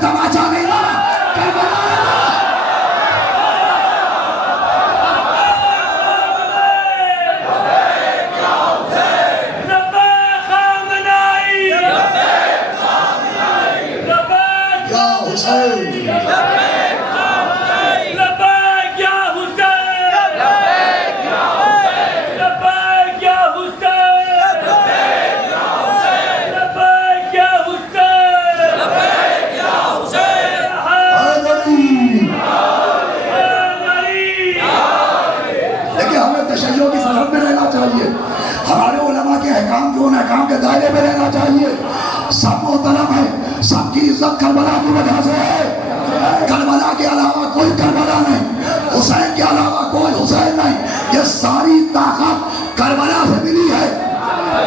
तमाचा नहीं मारा, करबला अहकाम के दायरे में रहना चाहिए। सब मोहतरम है, सबकी इज्जत करबला की वजह से है। करबला के अलावा कोई करबला नहीं, हुसैन के अलावा कोई हुसैन नहीं। ये सारी ताकत करबला से मिली है।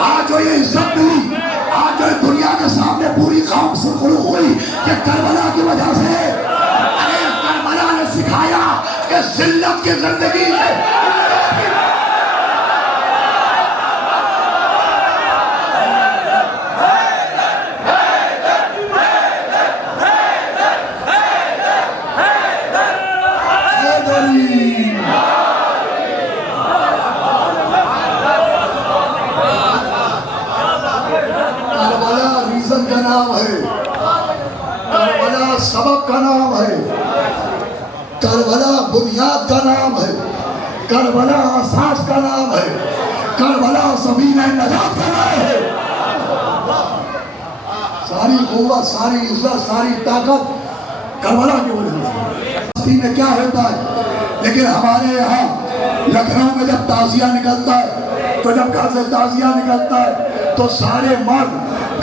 आज जो ये इज्जत मिली, आज जो दुनिया के सामने पूरी कौम सुरखरू हुई, ये करबला की वजह से। अरे करबला ने सिखाया कि जिल्लत की जिंदगी है। सबक का नाम है, करबला बुनियाद का नाम है, करबला आसास का नाम है, करबला ज़मीन नजात का नाम है। सारी कुव्वत, सारी इज्जत, सारी ताकत करबला की वजह से। में क्या होता है, लेकिन हमारे यहाँ लखनऊ में जब ताजिया निकलता है, तो जब घर से ताजिया निकलता है तो सारे मर्द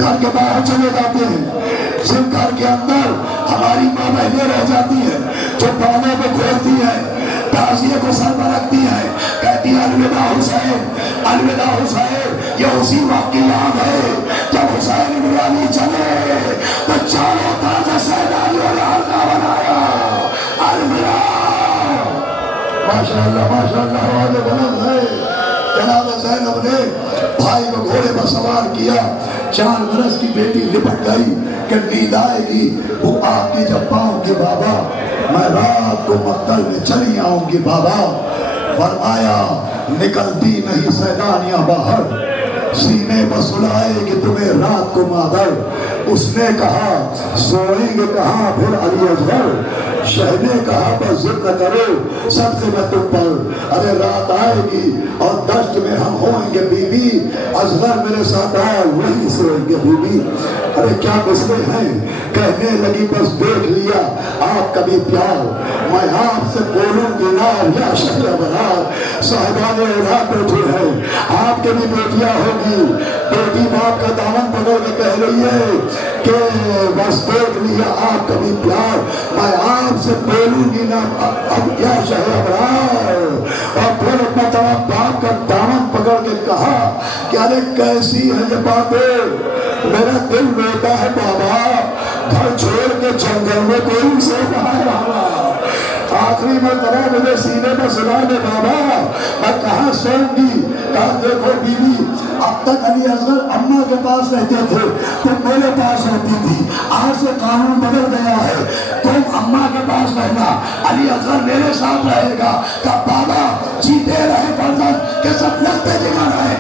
घर के बाहर चले जाते हैं। सिर्फ घर के अंदर हमारी माँ बहनें रह जाती है, जो पाने को खोलती है, ताजिए को सर पर रखती है, कहती है अलविदा हुसैन, अलविदा हुसैन। ये उसी वक्त की याद है जब हुसैन इब्न अली चले तो चारों तरफ से सैलानियों ने हल्का बनाया। अलविदा। माशाअल्लाह माशाअल्लाह, आवाज़ बुलंद है। जनाब ज़ैनब ने भाई को घोड़े पर सवार किया। 4 बरस की बेटी लिपट गई कि नींद आएगी, वो आपकी जब पाऊंगी बाबा, मैं रात को मक्तल में चली आऊंगी बाबा। फरमाया निकलती नहीं सैलानियां बाहर, सीने पर सुलाएगी तुम्हें रात को मादर। उसने कहा सोएंगे कहाँ फिर अली अजहर, शह ने कहा बस जिक्र करो सबसे मैं तुम पर। अरे रात आएगी और दश्त में हम होंगे बीबी, अजहर मेरे साथ आए वहीं सोएंगे बीबी। अरे क्या गुस्से हैं, कहने लगी बस देख लिया आपका भी प्यार, मैं आपसे बोलूंगी ना या शहर साहिबाने औलाद बैठे हैं, आपके भी बेटियां होगी। बेटी बाप का दामन पकड़ के कह रही है कि बस देख लिया आपका भी प्यार, मैं आपसे बोलूंगी ना अब या शहर। और फिर अपना तमाम बाप का दामन पकड़ के कहा कि अरे कैसी है ये बातें, मेरा दिल रोता है बाबा, घर छोड़ के जंगल में कोई सो रहा है बाबा। आखिरी मरतबा मुझे सीने पर सुना दे बाबा, मैं कहाँ सोऊंगी। कहा देखो बीवी, अब तक अली असगर अम्मा के पास रहते थे, तुम मेरे पास रहती थी, आज से कानून बदल गया है, तुम अम्मा के पास रहना, अली असगर मेरे साथ रहेगा। कहा बाबा जीते रहे फर्जंद के सब लगते जिगर है।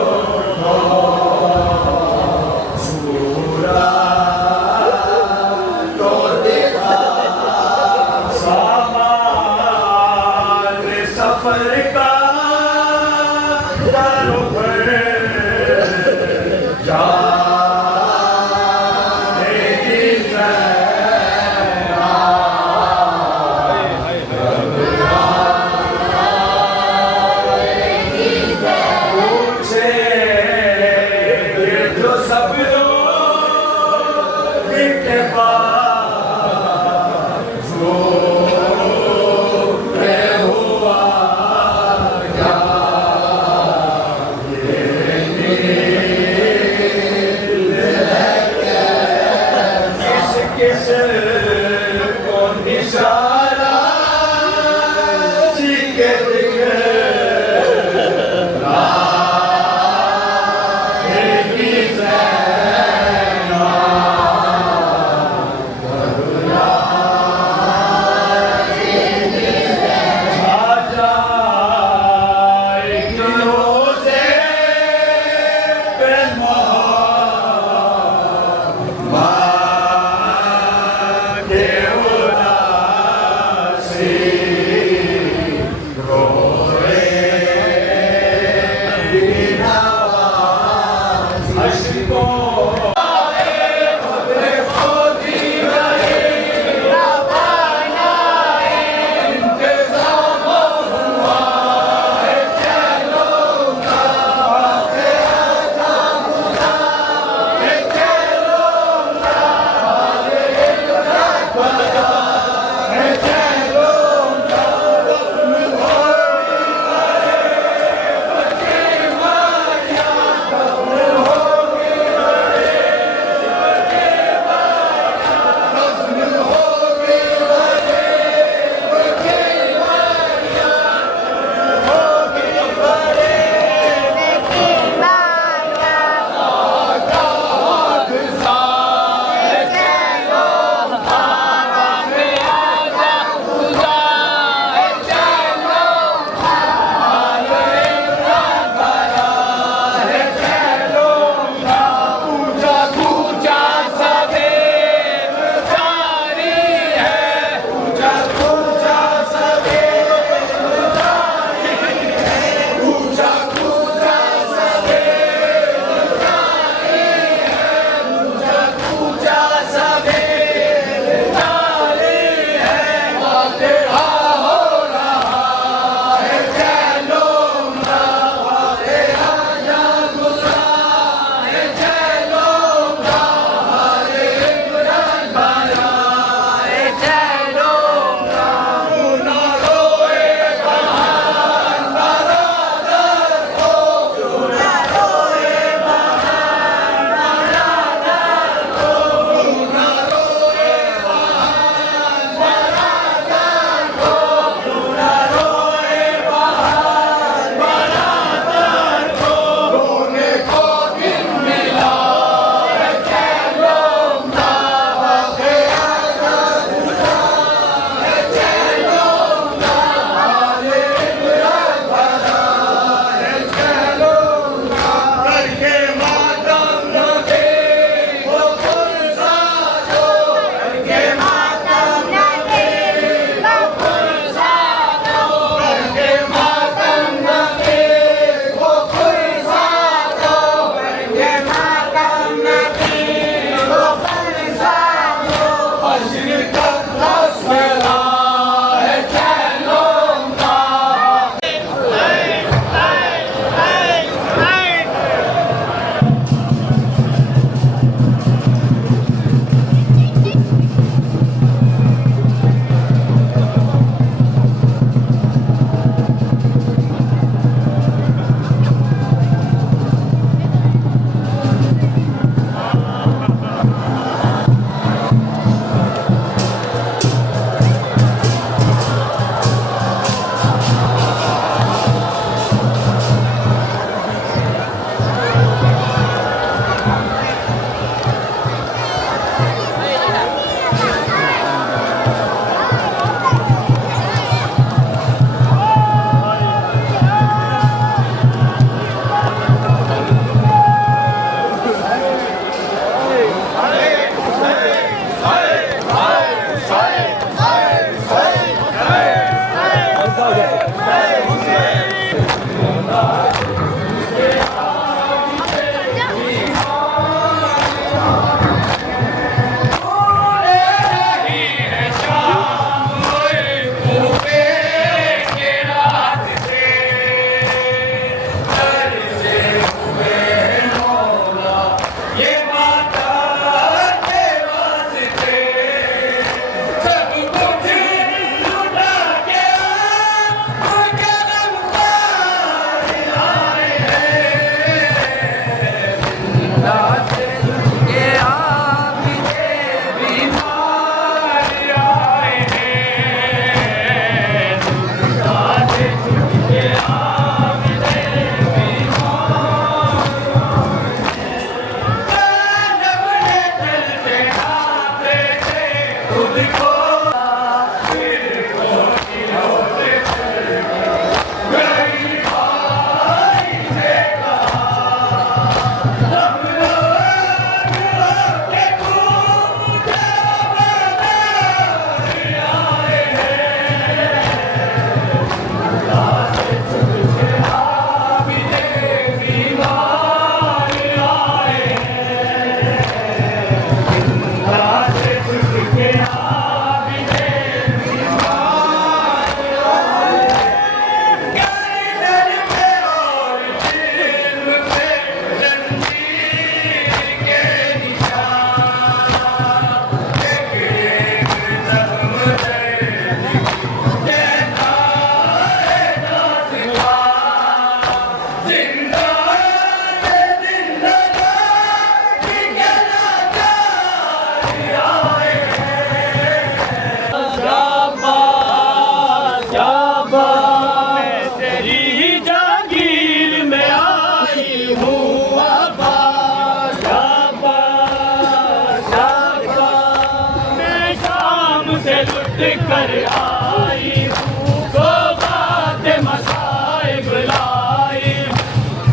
कर आई हूँ तो बात मसाए बुलाई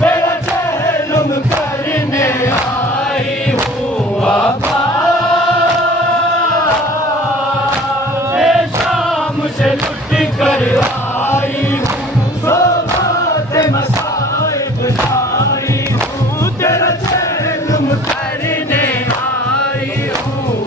मेरा चहलुम करने आई हूँ आबा शाम से लुट कर आई हूँ तो बात मसाए बुलाई हूँ तेरा चहलुम करने आई हूँ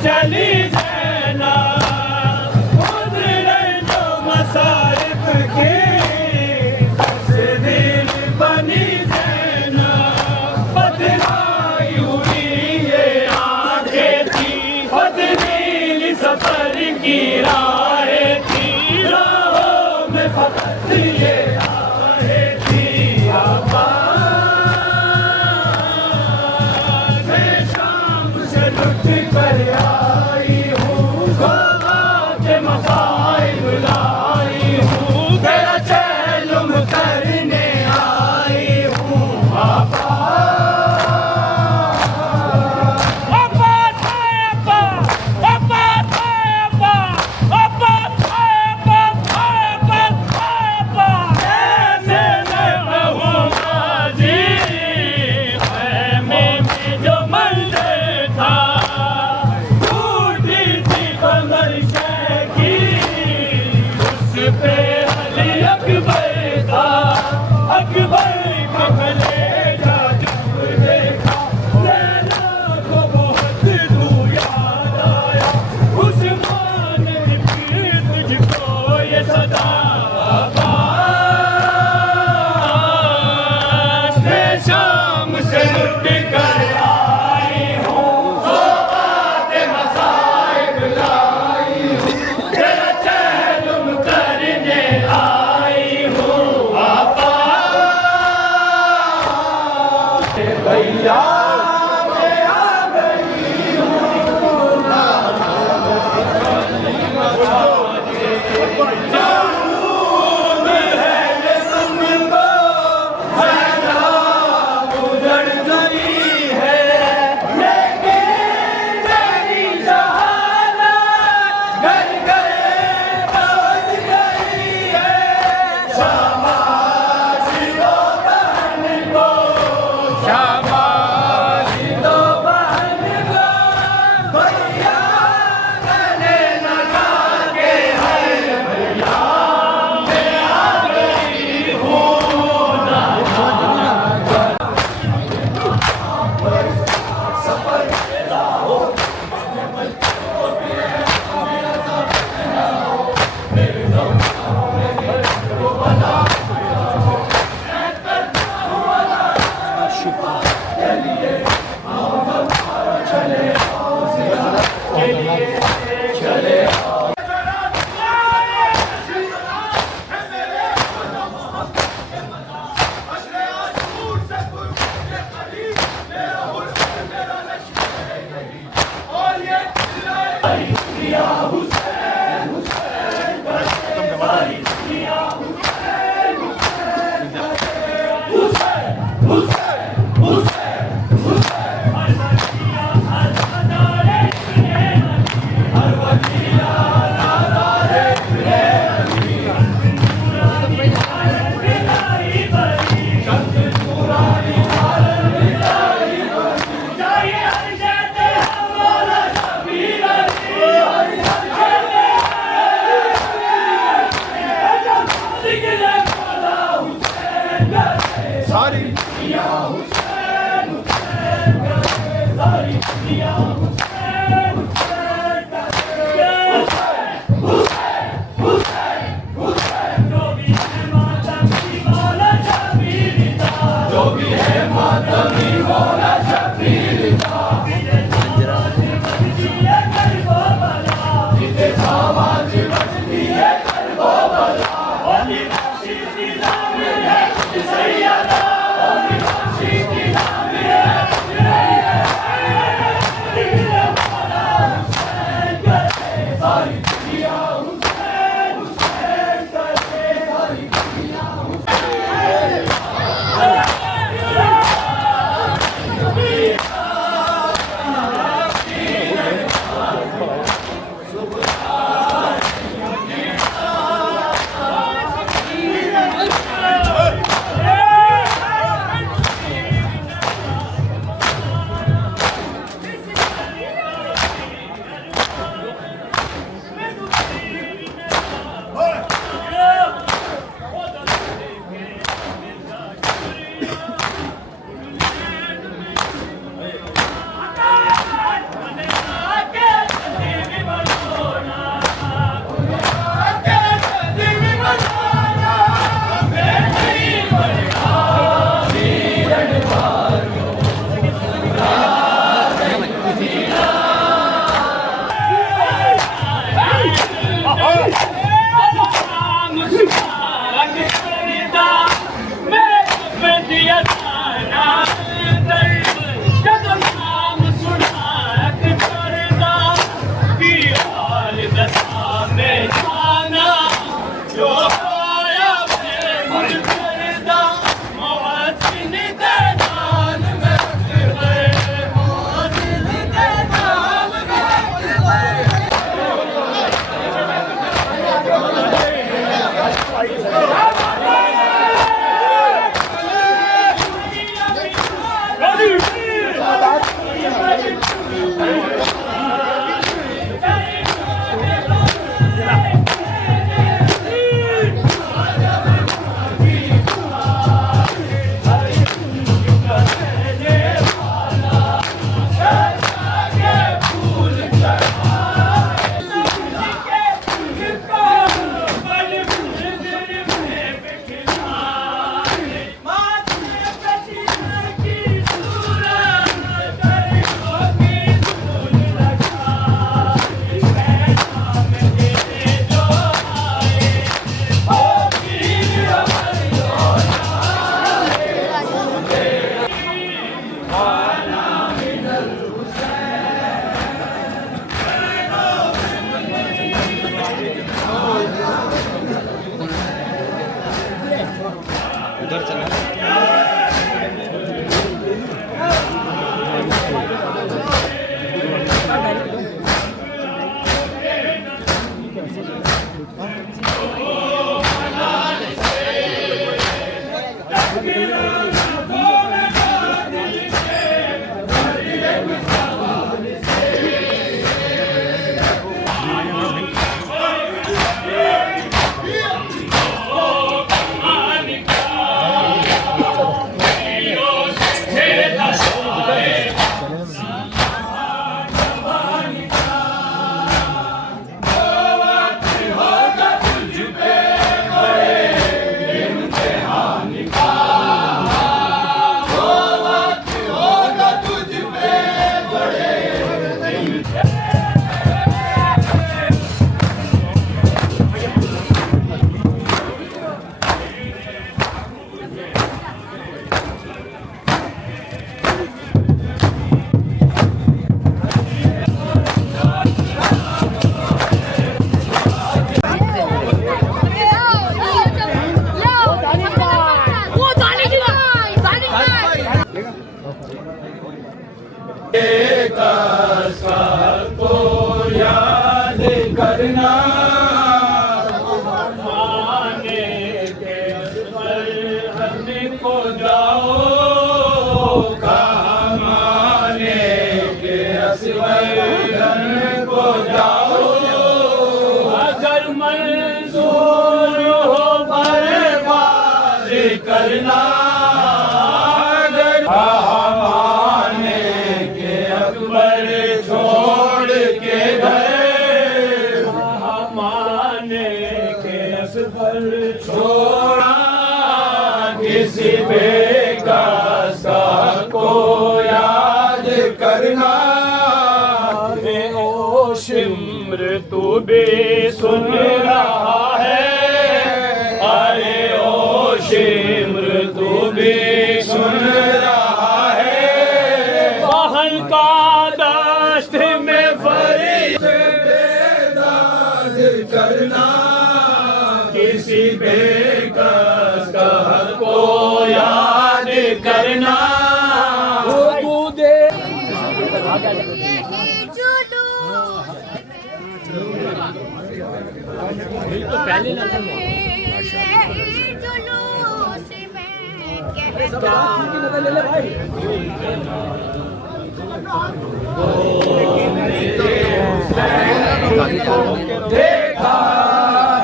चली जाना जो मसारिफ की तस्वीर बनी जाना बदलाई हुई ये आंखें थी बदनील सफर की राहें थी राहों में फकत ये आहें थी शाम से लुट कर शाम से लुट कर आई हूँ करना किसी बेकस को याद करना। ओ शिम्र तू भी सुन रहा है, अरे ओ शिम्र तू भी सुन रहा है। वाहन का दश्त में फरीद बेदाद करना, किसी बेकस को याद करना। तू दे पहले देखा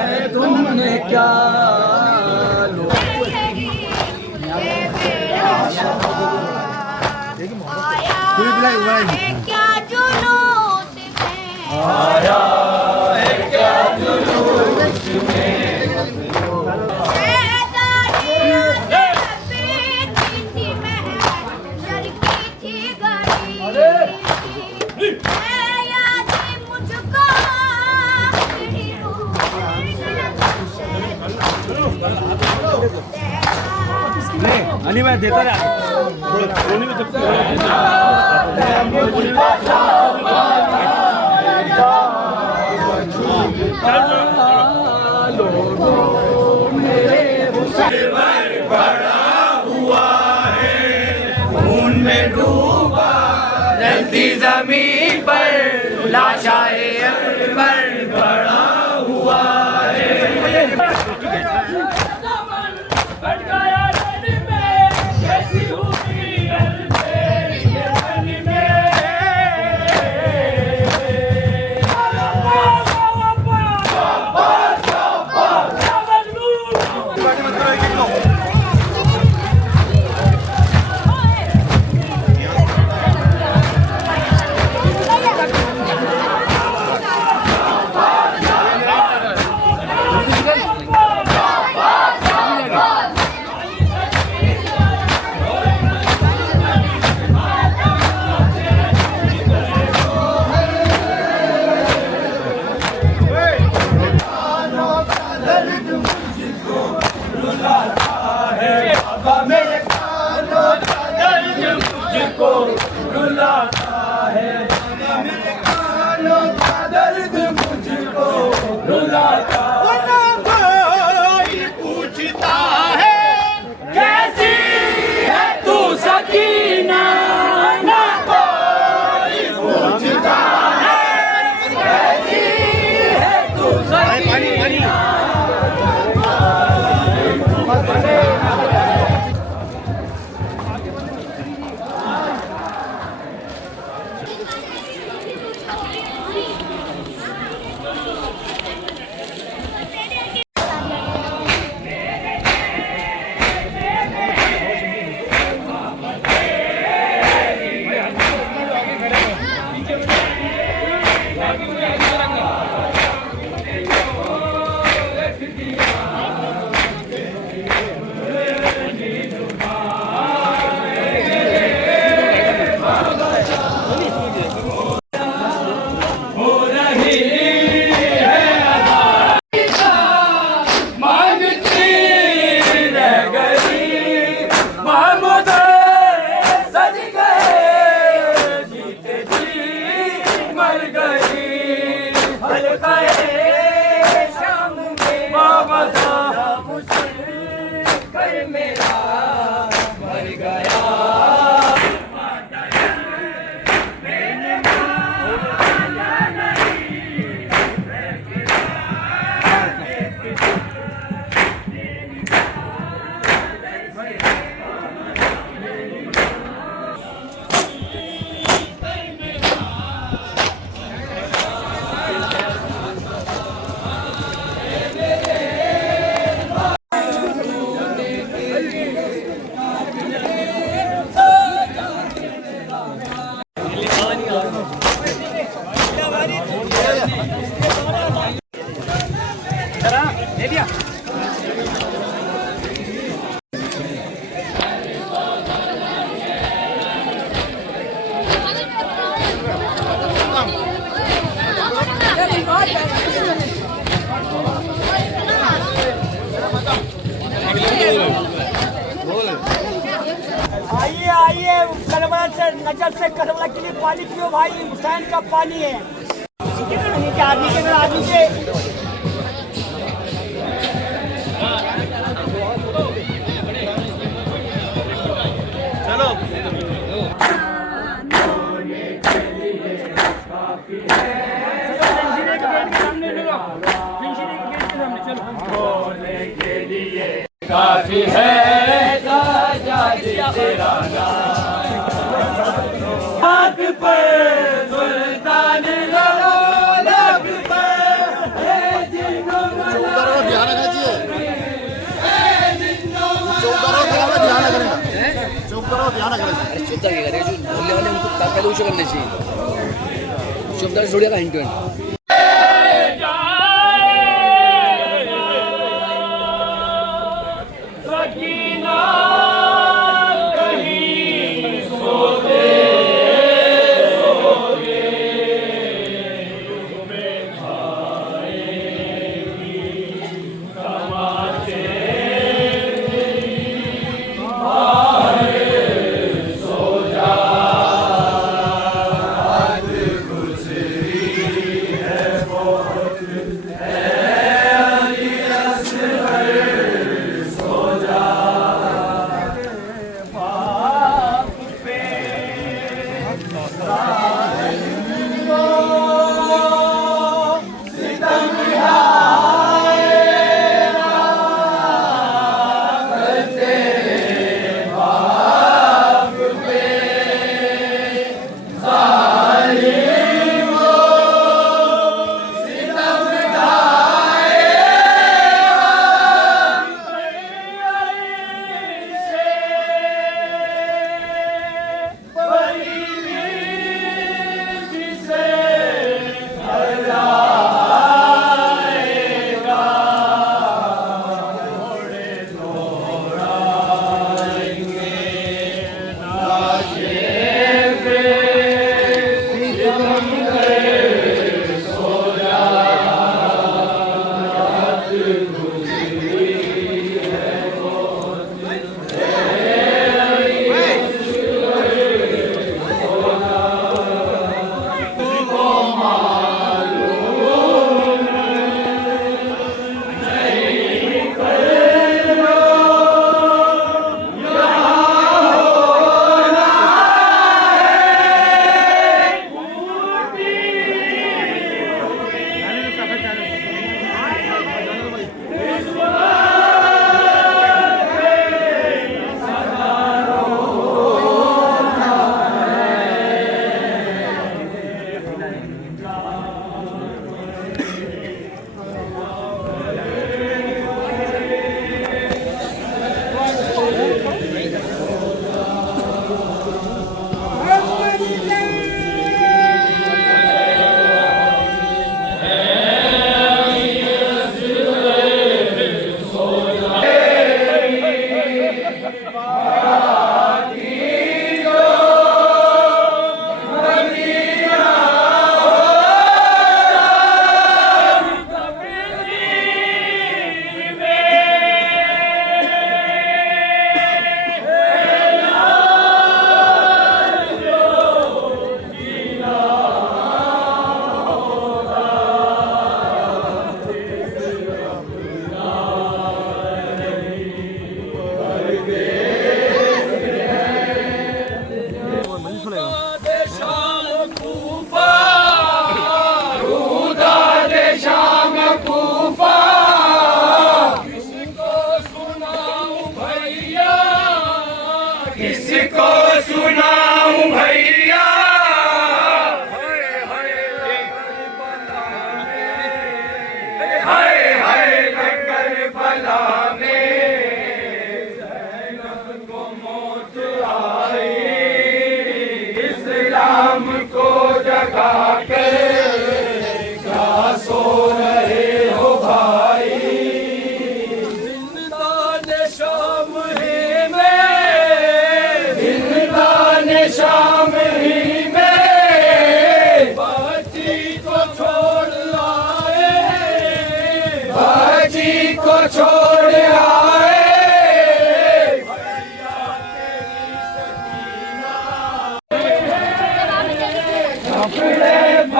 है तुमने क्या क्या जुलूस आया है, क्या जुलूस में अली भाई देता रहा बड़ा हुआ है, खून में डूबा जलती जमीन पर लाशाए अकबर बड़ा हुआ है। आइए आइए, करबला से नजर से करबला के लिए पानी पियो भाई, हुसैन का पानी है। आदमी के आदमी के काफी है तेरा हाथ पर सुल्तान लब पर ध्यान रखना चाहिए, चुप करो, ध्यान रखना। अरे चुपता क्या करे, जो बोलने वाले उनको पहले उसे करना चाहिए। चुपता छोड़िए का हिंट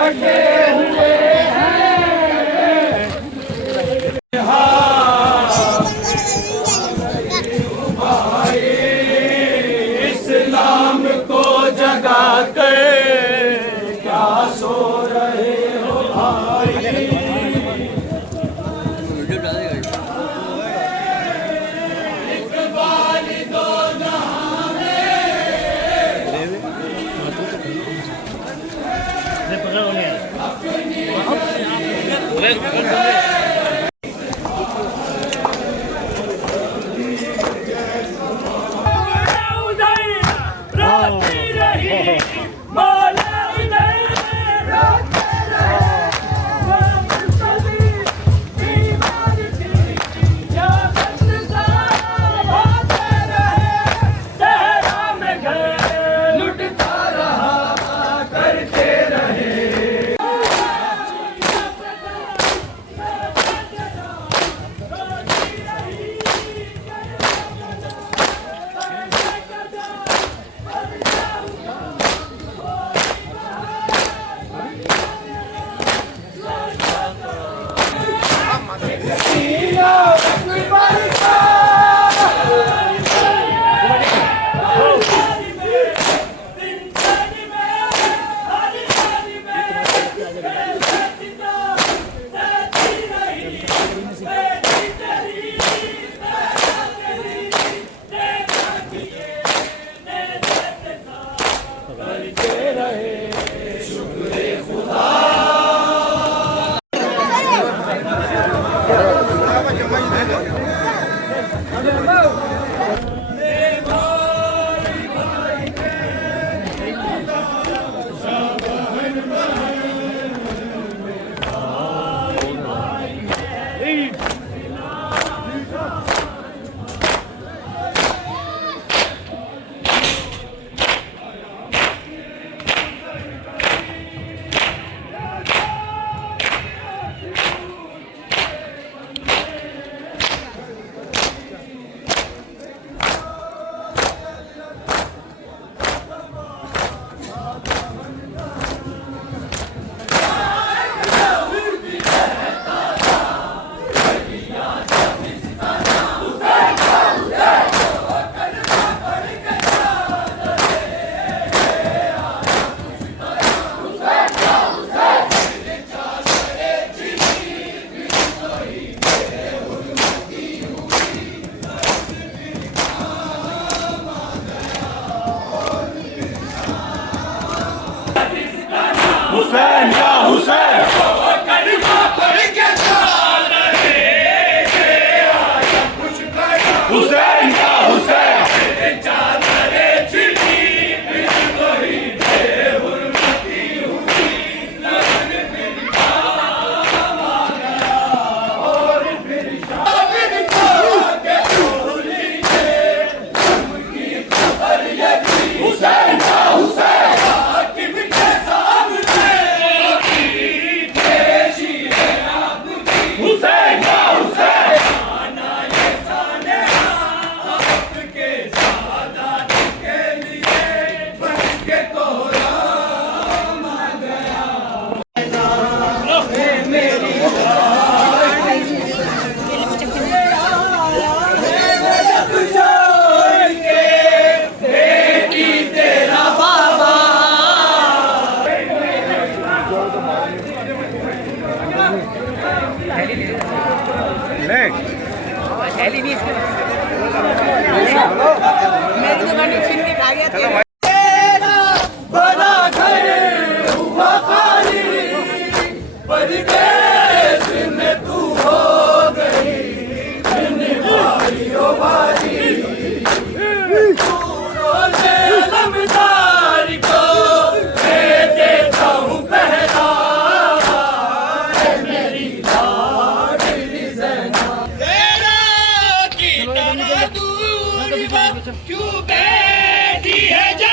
बटे हुए इस्लाम को जगा कर क्या सो रहे हो भाई। हुसैन या हुसैन हुसैन या हुसैन हुसैन या हुसैन हुसैन या हुसैन बना घर हुआ खाली परदेस में तू हो गई बिन भाइयों भाई रोज़े रमज़ान को मैं देता हूँ पहनावा मेरी लाडली ज़ैनब तेरा की तरह दूर क्यों बैठी है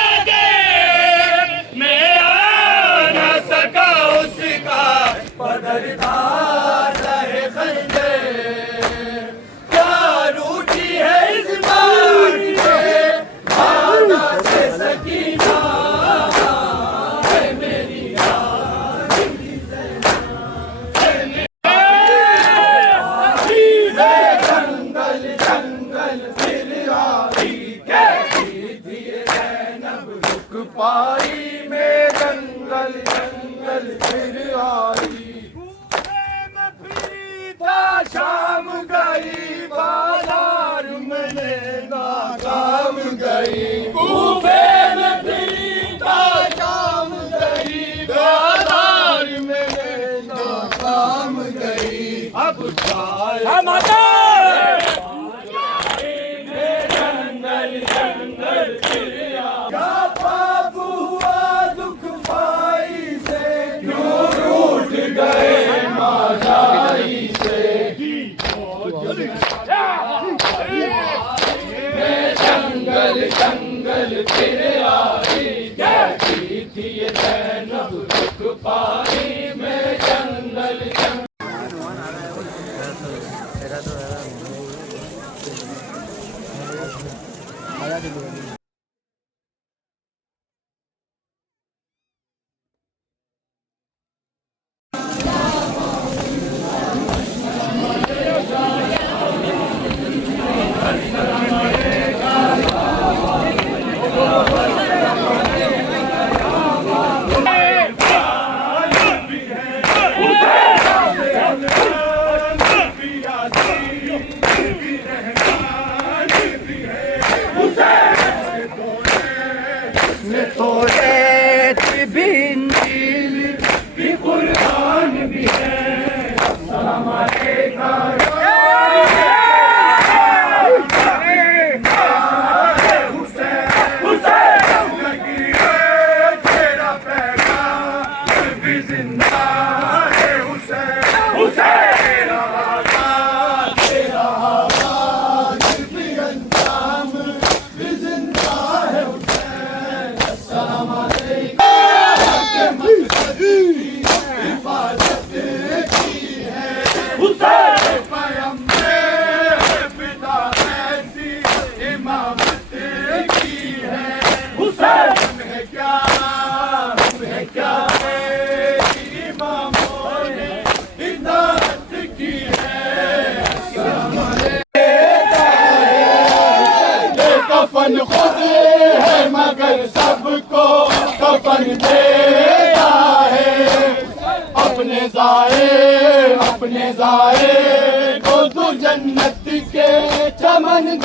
भी जिंदा है हुसैन हुसैन तेरा आजाद तेरा आजाद भी अंजाम भी जिंदा है हुसैन अस्सलाम अलैकुम हिफाजत की है हुसैन पैगंबर पिता ऐसी इमामत की है हुसैन है क्या इमामों ने हिदायत की है कफन खुद है मगर सबको कफन देता है अपने जाए को तू जन्नत के चमन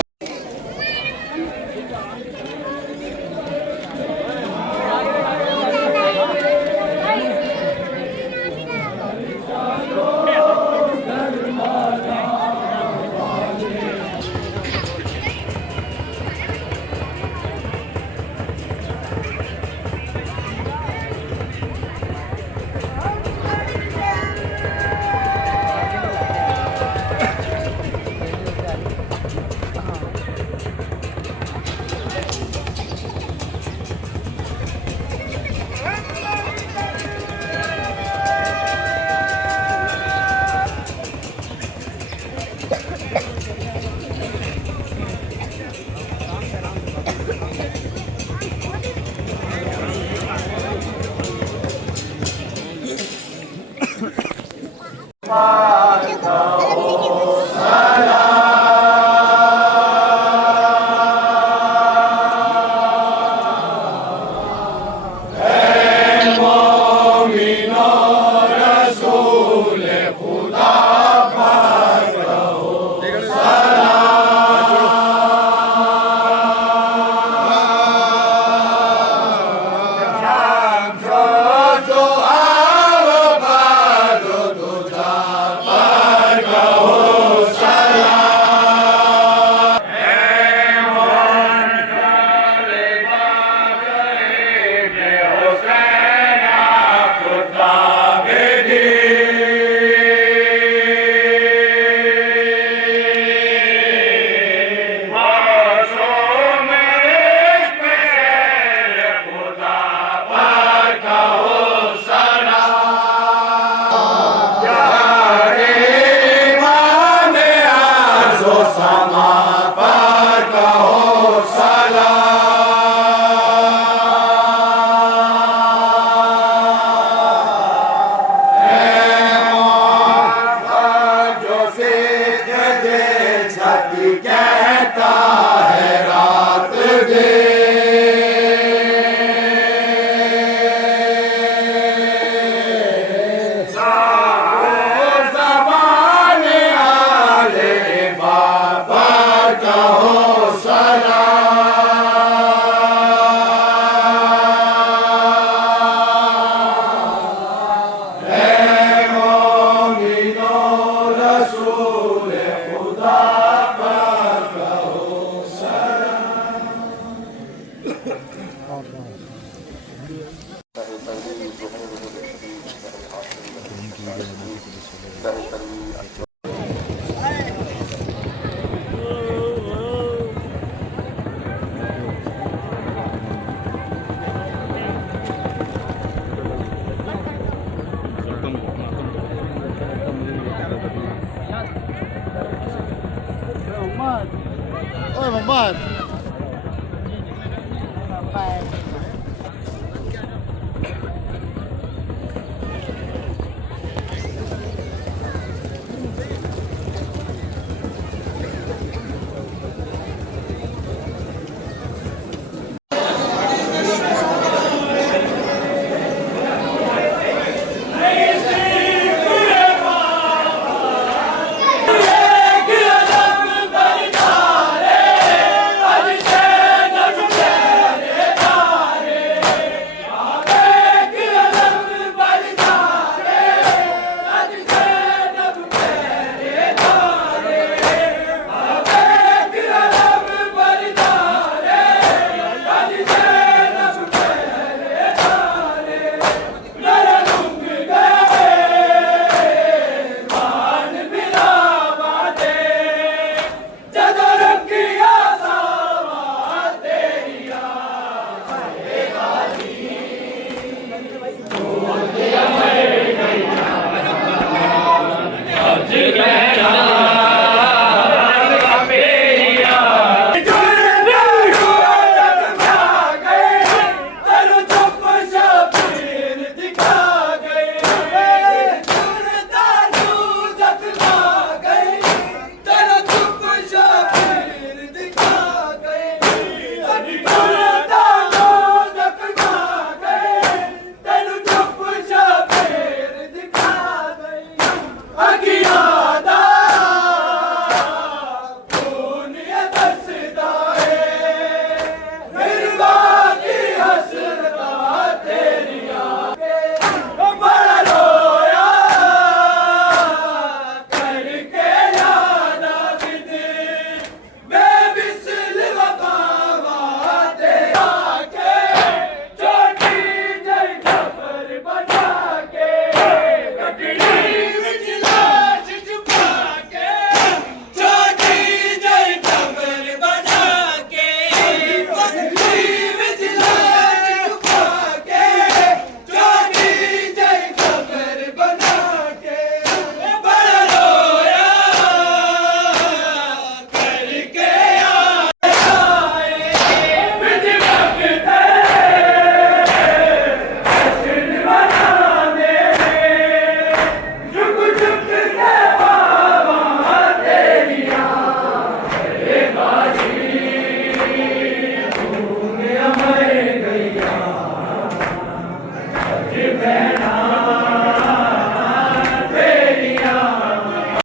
Oi, Mamad.